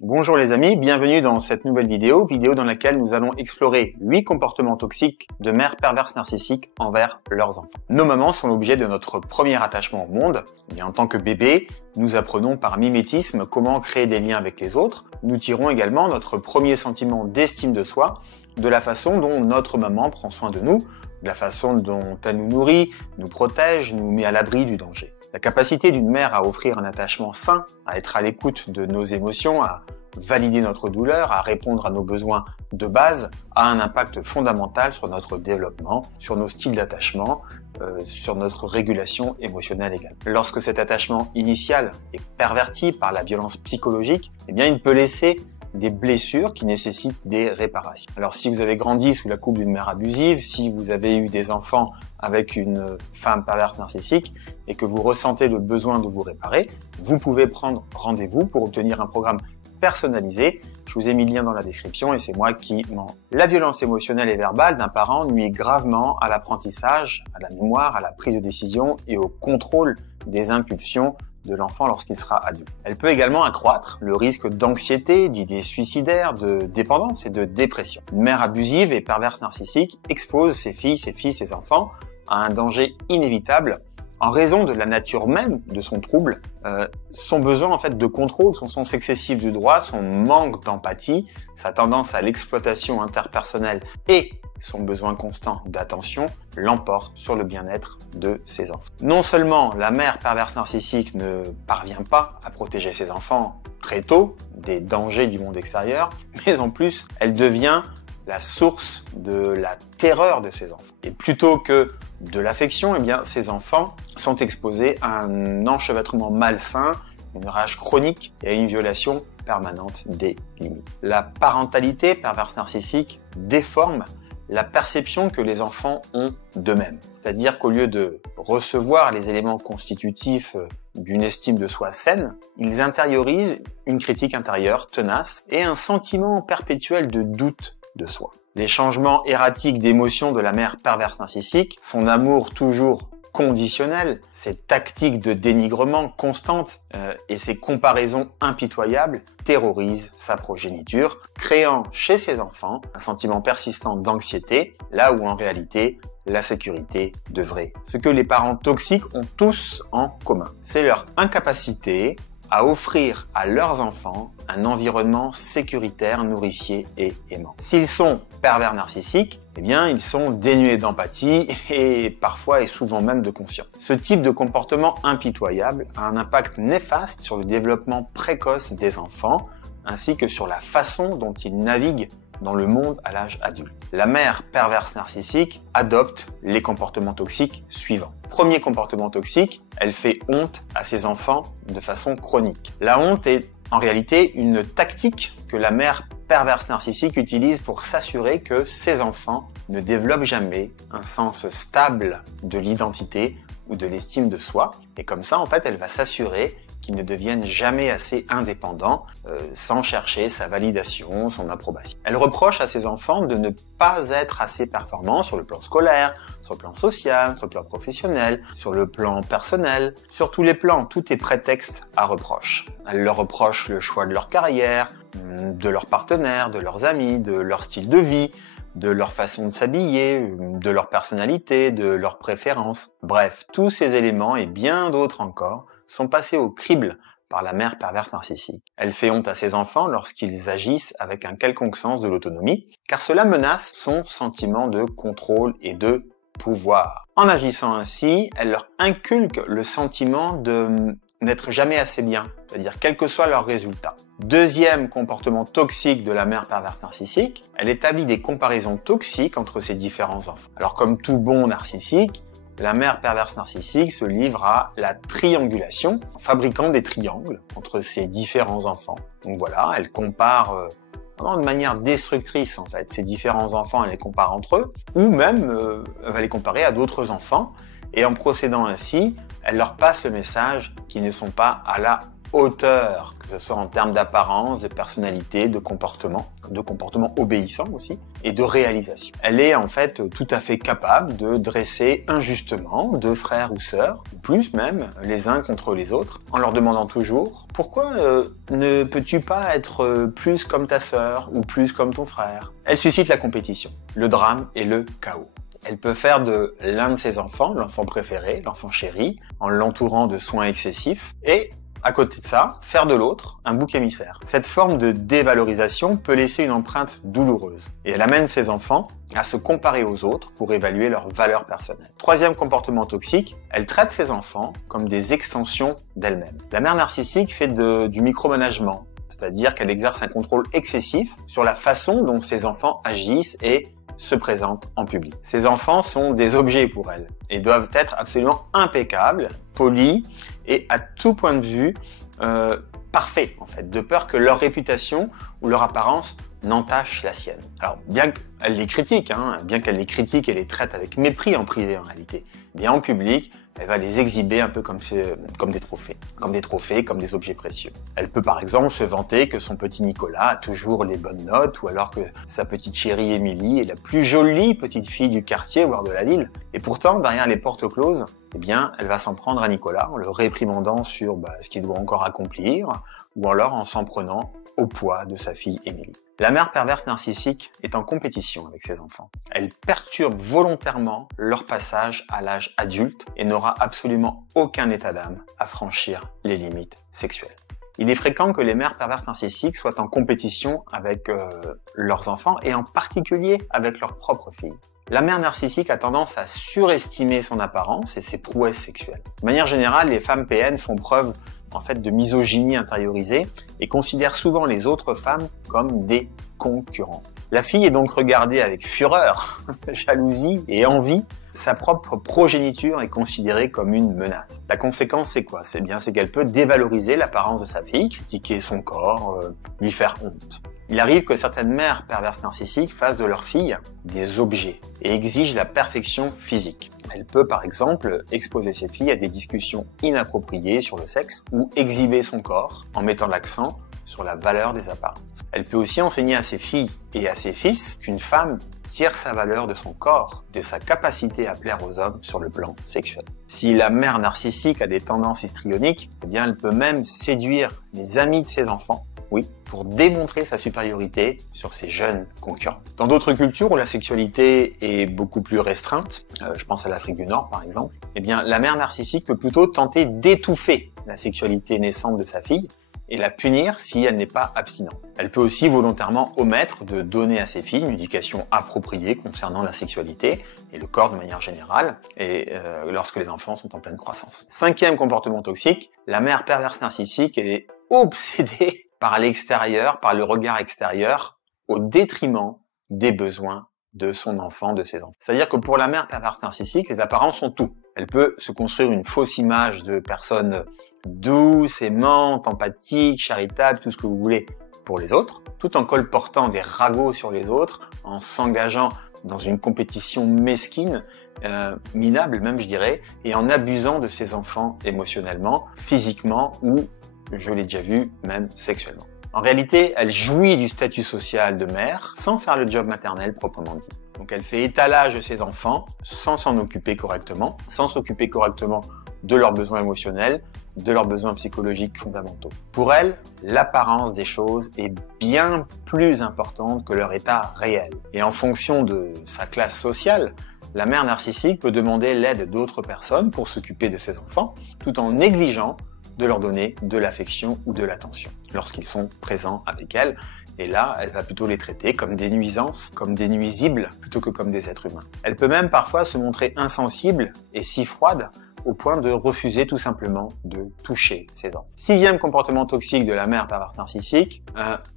Bonjour les amis, bienvenue dans cette nouvelle vidéo dans laquelle nous allons explorer 8 comportements toxiques de mères perverses narcissiques envers leurs enfants. Nos mamans sont l'objet de notre premier attachement au monde. Et en tant que bébé, nous apprenons par mimétisme comment créer des liens avec les autres. Nous tirons également notre premier sentiment d'estime de soi de la façon dont notre maman prend soin de nous, de la façon dont elle nous nourrit, nous protège, nous met à l'abri du danger. La capacité d'une mère à offrir un attachement sain, à être à l'écoute de nos émotions, à valider notre douleur, à répondre à nos besoins de base, a un impact fondamental sur notre développement, sur nos styles d'attachement, sur notre régulation émotionnelle également. Lorsque cet attachement initial est perverti par la violence psychologique, eh bien, il peut laisser des blessures qui nécessitent des réparations. Alors si vous avez grandi sous la coupe d'une mère abusive, si vous avez eu des enfants avec une femme perverse narcissique et que vous ressentez le besoin de vous réparer, vous pouvez prendre rendez-vous pour obtenir un programme personnalisé. Je vous ai mis le lien dans la description et c'est moi qui mens. La violence émotionnelle et verbale d'un parent nuit gravement à l'apprentissage, à la mémoire, à la prise de décision et au contrôle des impulsions de l'enfant lorsqu'il sera adulte. Elle peut également accroître le risque d'anxiété, d'idées suicidaires, de dépendance et de dépression. Une mère abusive et perverse narcissique expose ses filles, ses fils, ses enfants à un danger inévitable en raison de la nature même de son trouble, son besoin en fait de contrôle, son sens excessif du droit, son manque d'empathie, sa tendance à l'exploitation interpersonnelle et son besoin constant d'attention l'emporte sur le bien-être de ses enfants. Non seulement la mère perverse narcissique ne parvient pas à protéger ses enfants très tôt des dangers du monde extérieur, mais en plus elle devient la source de la terreur de ses enfants. Et plutôt que de l'affection, eh bien, ces enfants sont exposés à un enchevêtrement malsain, une rage chronique et à une violation permanente des limites. La parentalité perverse narcissique déforme la perception que les enfants ont d'eux-mêmes. C'est-à-dire qu'au lieu de recevoir les éléments constitutifs d'une estime de soi saine, ils intériorisent une critique intérieure tenace et un sentiment perpétuel de doute de soi. Les changements erratiques d'émotions de la mère perverse narcissique, son amour toujours conditionnel, ses tactiques de dénigrement constantes et ses comparaisons impitoyables terrorisent sa progéniture, créant chez ses enfants un sentiment persistant d'anxiété, là où en réalité la sécurité devrait. Ce que les parents toxiques ont tous en commun, c'est leur incapacité à offrir à leurs enfants un environnement sécuritaire, nourricier et aimant. S'ils sont pervers narcissiques, eh bien, ils sont dénués d'empathie et parfois et souvent même de conscience. Ce type de comportement impitoyable a un impact néfaste sur le développement précoce des enfants ainsi que sur la façon dont ils naviguent dans le monde à l'âge adulte. La mère perverse narcissique adopte les comportements toxiques suivants. Premier comportement toxique, elle fait honte à ses enfants de façon chronique. La honte est en réalité une tactique que la mère perverse narcissique utilise pour s'assurer que ses enfants ne développent jamais un sens stable de l'identité ou de l'estime de soi. Et comme ça, en fait, elle va s'assurer qu'ils ne deviennent jamais assez indépendants sans chercher sa validation, son approbation. Elle reproche à ses enfants de ne pas être assez performants sur le plan scolaire, sur le plan social, sur le plan professionnel, sur le plan personnel, sur tous les plans. Tout est prétexte à reproche. Elle leur reproche le choix de leur carrière, de leur partenaire, de leurs amis, de leur style de vie, de leur façon de s'habiller, de leur personnalité, de leurs préférences. Bref, tous ces éléments et bien d'autres encore sont passés au crible par la mère perverse narcissique. Elle fait honte à ses enfants lorsqu'ils agissent avec un quelconque sens de l'autonomie, car cela menace son sentiment de contrôle et de pouvoir. En agissant ainsi, elle leur inculque le sentiment de n'être jamais assez bien, c'est-à-dire quel que soit leur résultat. Deuxième comportement toxique de la mère perverse narcissique, elle établit des comparaisons toxiques entre ses différents enfants. Alors comme tout bon narcissique, la mère perverse narcissique se livre à la triangulation en fabriquant des triangles entre ses différents enfants. Donc voilà, elle compare vraiment de manière destructrice en fait ces différents enfants, elle les compare entre eux, ou même elle va les comparer à d'autres enfants. Et en procédant ainsi, elle leur passe le message qu'ils ne sont pas à la hauteur, que ce soit en termes d'apparence, de personnalité, de comportement obéissant aussi, et de réalisation. Elle est en fait tout à fait capable de dresser injustement deux frères ou sœurs, ou plus même, les uns contre les autres, en leur demandant toujours « Pourquoi ne peux-tu pas être plus comme ta sœur ou plus comme ton frère ?» Elle suscite la compétition, le drame et le chaos. Elle peut faire de l'un de ses enfants, l'enfant préféré, l'enfant chéri, en l'entourant de soins excessifs, et à côté de ça, faire de l'autre un bouc émissaire. Cette forme de dévalorisation peut laisser une empreinte douloureuse, et elle amène ses enfants à se comparer aux autres pour évaluer leur valeur personnelle. Troisième comportement toxique, elle traite ses enfants comme des extensions d'elle-même. La mère narcissique fait du micromanagement, c'est-à-dire qu'elle exerce un contrôle excessif sur la façon dont ses enfants agissent et se présentent en public. Ces enfants sont des objets pour elle et doivent être absolument impeccables, polis et à tout point de vue parfaits en fait, de peur que leur réputation ou leur apparence n'entache la sienne. Alors bien qu'elle les critique, bien qu'elle les critique et les traite avec mépris en privé en réalité, bien en public, elle va les exhiber un peu comme des trophées, comme des objets précieux. Elle peut par exemple se vanter que son petit Nicolas a toujours les bonnes notes, ou alors que sa petite chérie Émilie est la plus jolie petite fille du quartier, voire de la ville. Et pourtant, derrière les portes closes, eh bien, elle va s'en prendre à Nicolas en le réprimandant sur ce qu'il doit encore accomplir, ou alors en s'en prenant au poids de sa fille Émilie. La mère perverse narcissique est en compétition avec ses enfants. Elle perturbe volontairement leur passage à l'âge adulte et n'aura absolument aucun état d'âme à franchir les limites sexuelles. Il est fréquent que les mères perverses narcissiques soient en compétition avec leurs enfants et en particulier avec leurs propres filles. La mère narcissique a tendance à surestimer son apparence et ses prouesses sexuelles. De manière générale, les femmes PN font preuve en fait de misogynie intériorisée et considèrent souvent les autres femmes comme des concurrents. La fille est donc regardée avec fureur, jalousie et envie. Sa propre progéniture est considérée comme une menace. La conséquence, c'est quoi? C'est qu'elle peut dévaloriser l'apparence de sa fille, critiquer son corps, lui faire honte. Il arrive que certaines mères perverses narcissiques fassent de leurs filles des objets et exigent la perfection physique. Elle peut par exemple exposer ses filles à des discussions inappropriées sur le sexe ou exhiber son corps en mettant l'accent sur la valeur des apparences. Elle peut aussi enseigner à ses filles et à ses fils qu'une femme tire sa valeur de son corps, de sa capacité à plaire aux hommes sur le plan sexuel. Si la mère narcissique a des tendances histrioniques, eh bien elle peut même séduire les amis de ses enfants, oui, pour démontrer sa supériorité sur ses jeunes concurrents. Dans d'autres cultures où la sexualité est beaucoup plus restreinte, je pense à l'Afrique du Nord par exemple, eh bien la mère narcissique peut plutôt tenter d'étouffer la sexualité naissante de sa fille et la punir si elle n'est pas abstinente. Elle peut aussi volontairement omettre de donner à ses filles une éducation appropriée concernant la sexualité et le corps de manière générale, et lorsque les enfants sont en pleine croissance. Cinquième comportement toxique, la mère perverse narcissique est obsédée par l'extérieur, par le regard extérieur, au détriment des besoins de son enfant, de ses enfants. C'est-à-dire que pour la mère perverse narcissique, les apparences sont tout. Elle peut se construire une fausse image de personne douce, aimante, empathique, charitable, tout ce que vous voulez pour les autres, tout en colportant des ragots sur les autres, en s'engageant dans une compétition mesquine, minable même je dirais, et en abusant de ses enfants émotionnellement, physiquement ou, je l'ai déjà vu, même sexuellement. En réalité, elle jouit du statut social de mère sans faire le job maternel proprement dit. Donc elle fait étalage de ses enfants sans s'en occuper correctement, sans s'occuper correctement de leurs besoins émotionnels, de leurs besoins psychologiques fondamentaux. Pour elle, l'apparence des choses est bien plus importante que leur état réel. Et en fonction de sa classe sociale, la mère narcissique peut demander l'aide d'autres personnes pour s'occuper de ses enfants, tout en négligeant de leur donner de l'affection ou de l'attention lorsqu'ils sont présents avec elle. Et là, elle va plutôt les traiter comme des nuisances, comme des nuisibles, plutôt que comme des êtres humains. Elle peut même parfois se montrer insensible et si froide au point de refuser tout simplement de toucher ses enfants. Sixième comportement toxique de la mère perverse narcissique,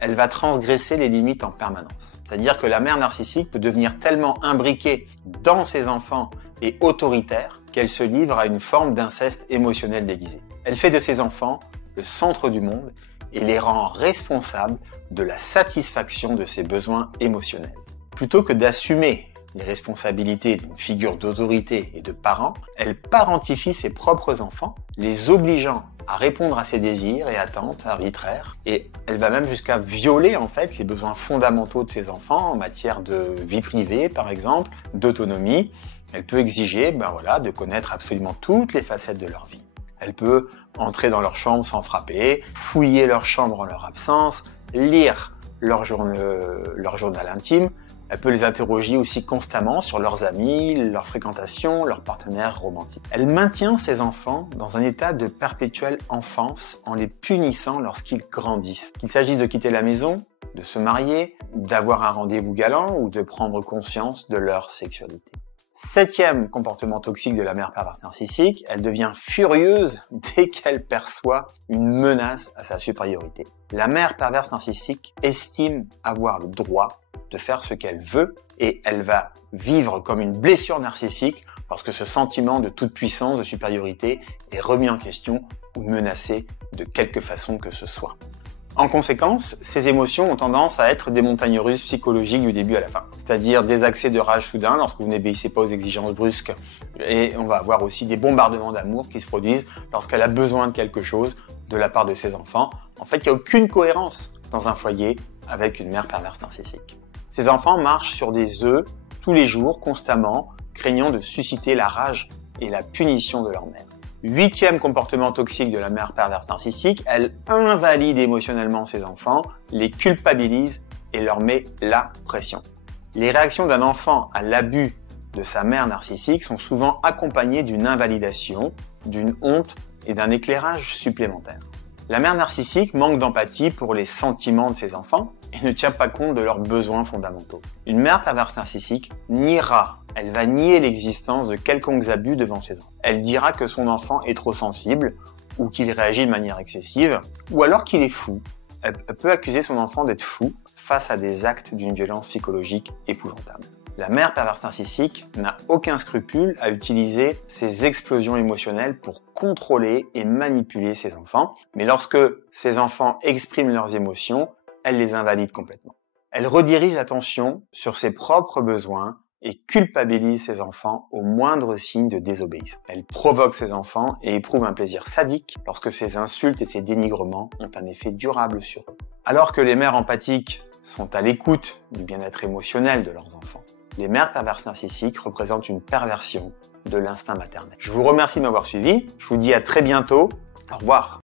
elle va transgresser les limites en permanence. C'est-à-dire que la mère narcissique peut devenir tellement imbriquée dans ses enfants et autoritaire qu'elle se livre à une forme d'inceste émotionnel déguisé. Elle fait de ses enfants le centre du monde et les rend responsables de la satisfaction de ses besoins émotionnels. Plutôt que d'assumer les responsabilités d'une figure d'autorité et de parent, elle parentifie ses propres enfants, les obligeant à répondre à ses désirs et attentes arbitraires. Et elle va même jusqu'à violer en fait les besoins fondamentaux de ses enfants en matière de vie privée, par exemple, d'autonomie. Elle peut exiger de connaître absolument toutes les facettes de leur vie. Elle peut entrer dans leur chambre sans frapper, fouiller leur chambre en leur absence, lire leur journal intime. Elle peut les interroger aussi constamment sur leurs amis, leur fréquentation, leurs partenaires romantiques. Elle maintient ses enfants dans un état de perpétuelle enfance en les punissant lorsqu'ils grandissent. Qu'il s'agisse de quitter la maison, de se marier, d'avoir un rendez-vous galant ou de prendre conscience de leur sexualité. 7e comportement toxique de la mère perverse narcissique, elle devient furieuse dès qu'elle perçoit une menace à sa supériorité. La mère perverse narcissique estime avoir le droit de faire ce qu'elle veut et elle va vivre comme une blessure narcissique lorsque ce sentiment de toute puissance, de supériorité est remis en question ou menacé de quelque façon que ce soit. En conséquence, ces émotions ont tendance à être des montagnes russes psychologiques du début à la fin. C'est-à-dire des accès de rage soudains lorsque vous n'obéissez pas aux exigences brusques. Et on va avoir aussi des bombardements d'amour qui se produisent lorsqu'elle a besoin de quelque chose de la part de ses enfants. En fait, il n'y a aucune cohérence dans un foyer avec une mère perverse narcissique. Ces enfants marchent sur des œufs tous les jours, constamment, craignant de susciter la rage et la punition de leur mère. 8e comportement toxique de la mère perverse narcissique, elle invalide émotionnellement ses enfants, les culpabilise et leur met la pression. Les réactions d'un enfant à l'abus de sa mère narcissique sont souvent accompagnées d'une invalidation, d'une honte et d'un éclairage supplémentaire. La mère narcissique manque d'empathie pour les sentiments de ses enfants et ne tient pas compte de leurs besoins fondamentaux. Une mère perverse narcissique niera, elle va nier l'existence de quelconques abus devant ses enfants. Elle dira que son enfant est trop sensible ou qu'il réagit de manière excessive ou alors qu'il est fou. Elle peut accuser son enfant d'être fou face à des actes d'une violence psychologique épouvantable. La mère perverse narcissique n'a aucun scrupule à utiliser ses explosions émotionnelles pour contrôler et manipuler ses enfants. Mais lorsque ses enfants expriment leurs émotions, elle les invalide complètement. Elle redirige l'attention sur ses propres besoins et culpabilise ses enfants au moindre signe de désobéissance. Elle provoque ses enfants et éprouve un plaisir sadique lorsque ses insultes et ses dénigrements ont un effet durable sur eux. Alors que les mères empathiques sont à l'écoute du bien-être émotionnel de leurs enfants, les mères perverses narcissiques représentent une perversion de l'instinct maternel. Je vous remercie de m'avoir suivi, je vous dis à très bientôt, au revoir.